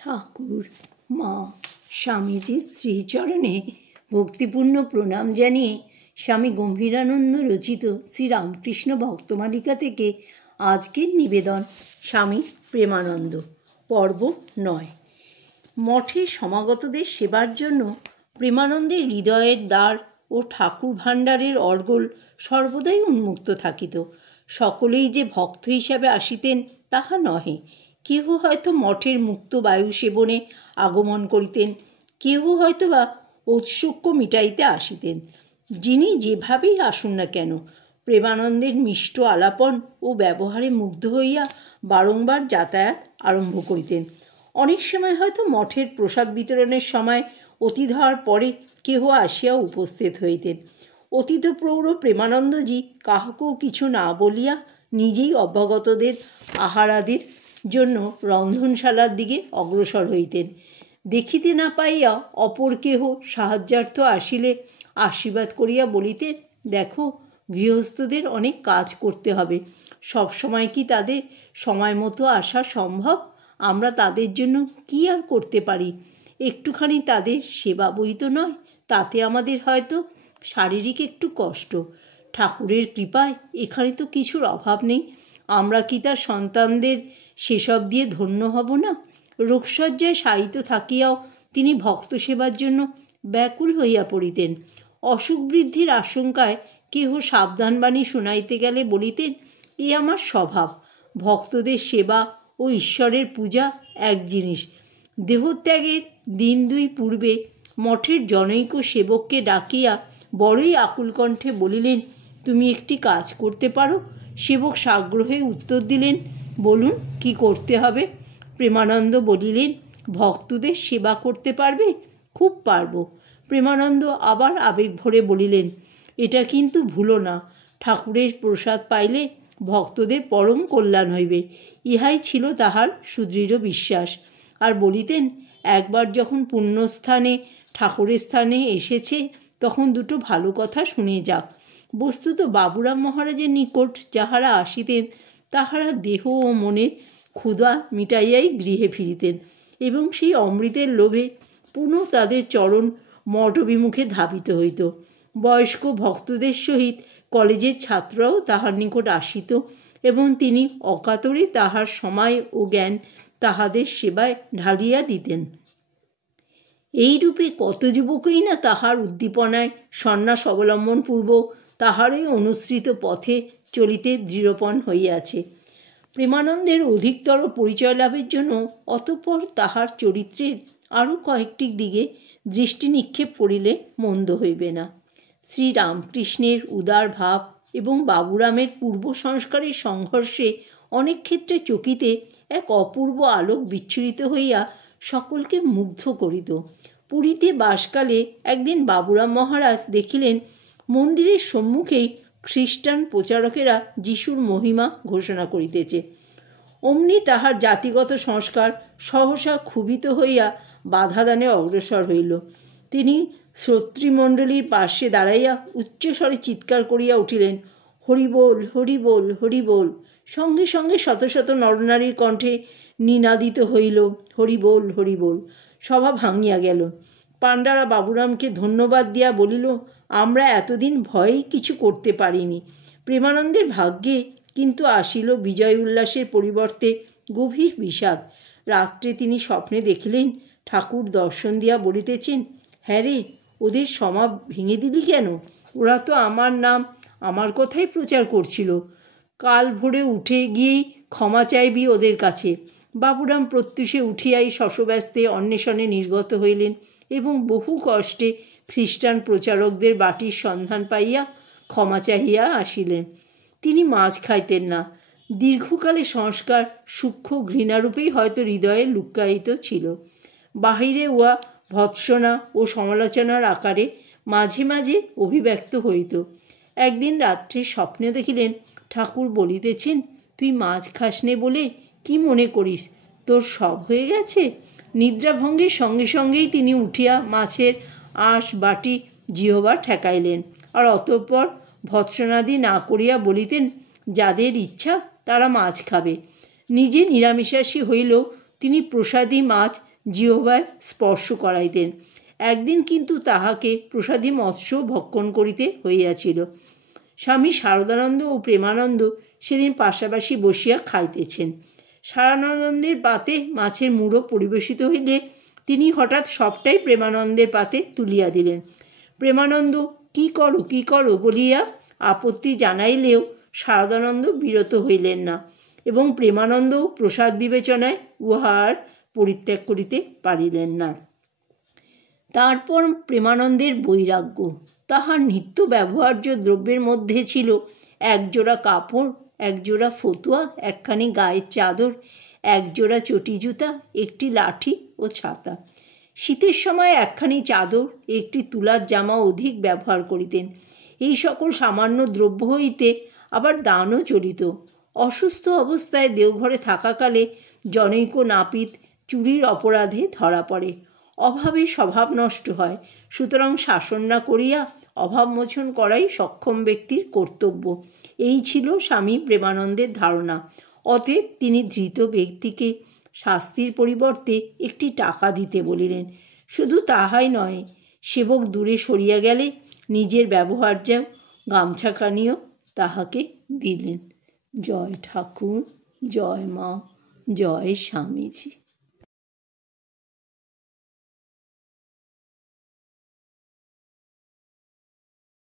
ঠাকুর, মা, স্বামীজির শ্রীচরণে ভক্তিপূর্ণ প্রণাম জানিয়ে স্বামী গম্ভীরানন্দ রচিত শ্রীরামকৃষ্ণ ভক্তমালিকা থেকে আজকের নিবেদন স্বামী প্রেমানন্দ, পর্ব 9। মঠে সমাগতদের সেবার জন্য প্রেমানন্দের হৃদয়ের দ্বার ও ঠাকুর ভাণ্ডারের অর্গল সর্বদাই উন্মুক্ত থাকিত। সকলেই যে ভক্ত হিসাবে আসিতেন তাহা নহে। কেহ হয়তো মঠের মুক্ত বায়ু সেবনে আগমন করিতেন, কেহ হয়তো বা ঔৎসুক্য মিটাইতে আসিতেন। যিনি যেভাবেই আসুন না কেন, প্রেমানন্দের মিষ্ট আলাপন ও ব্যবহারে মুগ্ধ হইয়া বারংবার যাতায়াত আরম্ভ করিতেন। অনেক সময় হয়তো মঠের প্রসাদ বিতরণের সময় অতীত হওয়ার পরে কেহ আসিয়া উপস্থিত হইতেন। অতীত প্রৌঢ় প্রেমানন্দজি কাহাকেও কিছু না বলিয়া নিজেই অভ্যাগতদের আহারাদির জন্য রন্ধনশালার দিকে অগ্রসর হইতেন। দেখিতে না পাইয়া অপর কেহ সাহায্যার্থ আসিলে আশীর্বাদ করিয়া বলিতেন, দেখো, গৃহস্থদের অনেক কাজ করতে হবে, সবসময় কি তাদের সময় মতো আসা সম্ভব? আমরা তাদের জন্য কি আর করতে পারি? একটুখানি তাদের সেবা বই তো নয়, তাতে আমাদের হয়তো শারীরিক একটু কষ্ট। ঠাকুরের কৃপায় এখানে তো কিছুর অভাব নেই। আমরা কি তার সন্তানদের সেসব দিয়ে ধন্য হব না? রোগশয্যায় শায়িত থাকিয়াও তিনি ভক্ত সেবার জন্য ব্যাকুল হইয়া পড়িতেন। অসুখ বৃদ্ধির আশঙ্কায় কেহ সাবধানবাণী শুনাইতে গেলে বলিতেন, এ আমার স্বভাব। ভক্তদের সেবা ও ঈশ্বরের পূজা এক জিনিস। দেহত্যাগের দিন 2 পূর্বে মঠের জনৈক সেবককে ডাকিয়া বড়ই আকুল কণ্ঠে বলিলেন, তুমি একটি কাজ করতে পারো? সেবক সাগ্রহে উত্তর দিলেন, বলুন, কি করতে হবে? প্রেমানন্দ বলিলেন, ভক্তদের সেবা করতে পারবে? খুব পারব। প্রেমানন্দ আবার আবেগ ভরে বলিলেন, এটা কিন্তু ভুলো না, ঠাকুরের প্রসাদ পাইলে ভক্তদের পরম কল্যাণ হইবে। ইহাই ছিল তাহার সুদৃঢ় বিশ্বাস। আর বলিতেন, একবার যখন পুণ্যস্থানে ঠাকুরের স্থানে এসেছে তখন দুটো ভালো কথা শুনে যাক। বস্তুত বাবুরাম মহারাজের নিকট যাহারা আসিতেন তাহারা দেহ ও মনের ক্ষুধা মিটাইয়াই গৃহে ফিরিতেন এবং সেই অমৃতের লোভে পুনঃ তাদের চরণ মঠ অভিমুখে ধাবিত হইত। বয়স্ক ভক্তদের সহিত কলেজের ছাত্ররাও তাহার নিকট আসিত এবং তিনি অকাতরে তাহার সময় ও জ্ঞান তাহাদের সেবায় ঢালিয়া দিতেন। এইরূপে কত যুবকই না তাহার উদ্দীপনায় সন্ন্যাস অবলম্বনপূর্বক তাহারই অনুসৃত পথে চলিতে দৃঢ়পণ হইয়াছে। প্রেমানন্দের অধিকতর পরিচয় লাভের জন্য অতঃপর তাহার চরিত্রের আরও কয়েকটি দিকে দৃষ্টি নিক্ষেপ করিলে মন্দ হইবে না। শ্রীরামকৃষ্ণের উদার ভাব এবং বাবুরামের পূর্ব সংস্কারের সংঘর্ষে অনেক ক্ষেত্রে চকিতে এক অপূর্ব আলোক বিচ্ছুরিত হইয়া সকলকে মুগ্ধ করিত। পুরীতে বাসকালে একদিন বাবুরাম মহারাজ দেখিলেন মন্দিরের সম্মুখেই খ্রিস্টান প্রচারকেরা যিশুর মহিমা ঘোষণা করিতেছে। অমনি তাহার জাতিগত সংস্কার সহসা ক্ষুভিত হইয়া বাধাদানে অগ্রসর হইল। তিনি শ্রোতৃমণ্ডলীর পার্শ্বে দাঁড়াইয়া উচ্চস্বরে চিৎকার করিয়া উঠিলেন, হরিবোল, হরিবোল, হরিবোল। সঙ্গে সঙ্গে শত শত নরনারীর কণ্ঠে নিনাদিত হইল, হরিবোল, হরিবোল। সভা ভাঙিয়া গেল। পাণ্ডারা বাবুরামকে ধন্যবাদ দিয়া বলিল, আমরা এতদিন ভয়েই কিছু করতে পারিনি। প্রেমানন্দের ভাগ্যে কিন্তু আসিল বিজয় উল্লাসের পরিবর্তে গভীর বিষাদ। রাত্রে তিনি স্বপ্নে দেখিলেন ঠাকুর দর্শন দিয়া বলিতেছেন, হ্যাঁ রে, ওদের সমাজ ভেঙে দিলি কেন? ওরা তো আমার নাম, আমার কথাই প্রচার করছিল। কাল ভোরে উঠে গিয়েই ক্ষমা চাইবি ওদের কাছে। বাবুরাম প্রত্যুষে উঠিয়াই শশব্যস্তে অন্বেষণে নির্গত হইলেন এবং বহু কষ্টে খ্রিস্টান প্রচারকদের বাটির সন্ধান পাইয়া ক্ষমা চাহিয়া আসিলেন। তিনি মাছ খাইতেন না। দীর্ঘকালে সংস্কার সূক্ষ্ম ঘৃণারূপেই হয়তো হৃদয়ে লুক্কায়িত ছিল। বাহিরে উহা ভৎসনা ও সমালোচনার আকারে মাঝে মাঝে অভিব্যক্ত হইত। একদিন রাত্রে স্বপ্নে দেখিলেন ঠাকুর বলিতেছেন, তুই মাছ খাস নে বলে কি মনে করিস তোর সব হয়ে গেছে? নিদ্রাভঙ্গের সঙ্গে সঙ্গেই তিনি উঠিয়া মাছের আঁশ বাটি জিহ্বা ঠেকাইলেন আর অতঃপর ভৎসনাদি না করিয়া বলিতেন, যাদের ইচ্ছা তারা মাছ খাবে। নিজে নিরামিষাশী হইলেও তিনি প্রসাদী মাছ জিহ্বায় স্পর্শ করাইতেন। একদিন কিন্তু তাহাকে প্রসাদী মৎস্য ভক্ষণ করিতে হইয়াছিল। স্বামী শারদানন্দ ও প্রেমানন্দ সেদিন পাশাপাশি বসিয়া খাইতেছেন। শারদানন্দের পাতে মাছের মুড়ো পরিবেশিত হইলে তিনি হঠাৎ সবটাই প্রেমানন্দের পাতে তুলিয়া দিলেন। প্রেমানন্দ কী করো বলিয়া আপত্তি জানাইলেও শারদানন্দ বিরত হইলেন না এবং প্রেমানন্দও প্রসাদ বিবেচনায় উহার পরিত্যাগ করিতে পারিলেন না। তারপর প্রেমানন্দের বৈরাগ্য। তাহার নিত্য ব্যবহার্য দ্রব্যের মধ্যে ছিল একজোড়া কাপড়, একজোড়া ফতুয়া, একখানি গায়ের চাদর, একজোড়া চটি জুতা, একটি লাঠি ও ছাতা। শীতের সময় একখানি চাদর, একটি তুলার জামা অধিক ব্যবহার করিতেন। এই সকল সামান্য দ্রব্য হইতে আবার দানও চলিত। অসুস্থ অবস্থায় দেওঘরে থাকাকালে জনৈক নাপিত চুরির অপরাধে ধরা পড়ে। অভাবে স্বভাব নষ্ট হয়, সুতরাং শাসন না করিয়া অভাবমোচন করাই সক্ষম ব্যক্তির কর্তব্য। এই ছিল স্বামী প্রেমানন্দের ধারণা। অতএব তিনি ধৃত ব্যক্তিকে শাস্তির পরিবর্তে একটি টাকা দিতে বলিলেন। শুধু তাহাই নয়, সেবক দূরে সরিয়া গেলে নিজের ব্যবহার্য গামছাখানিও তাহাকে দিলেন। জয় ঠাকুর, জয় মা, জয় স্বামীজি।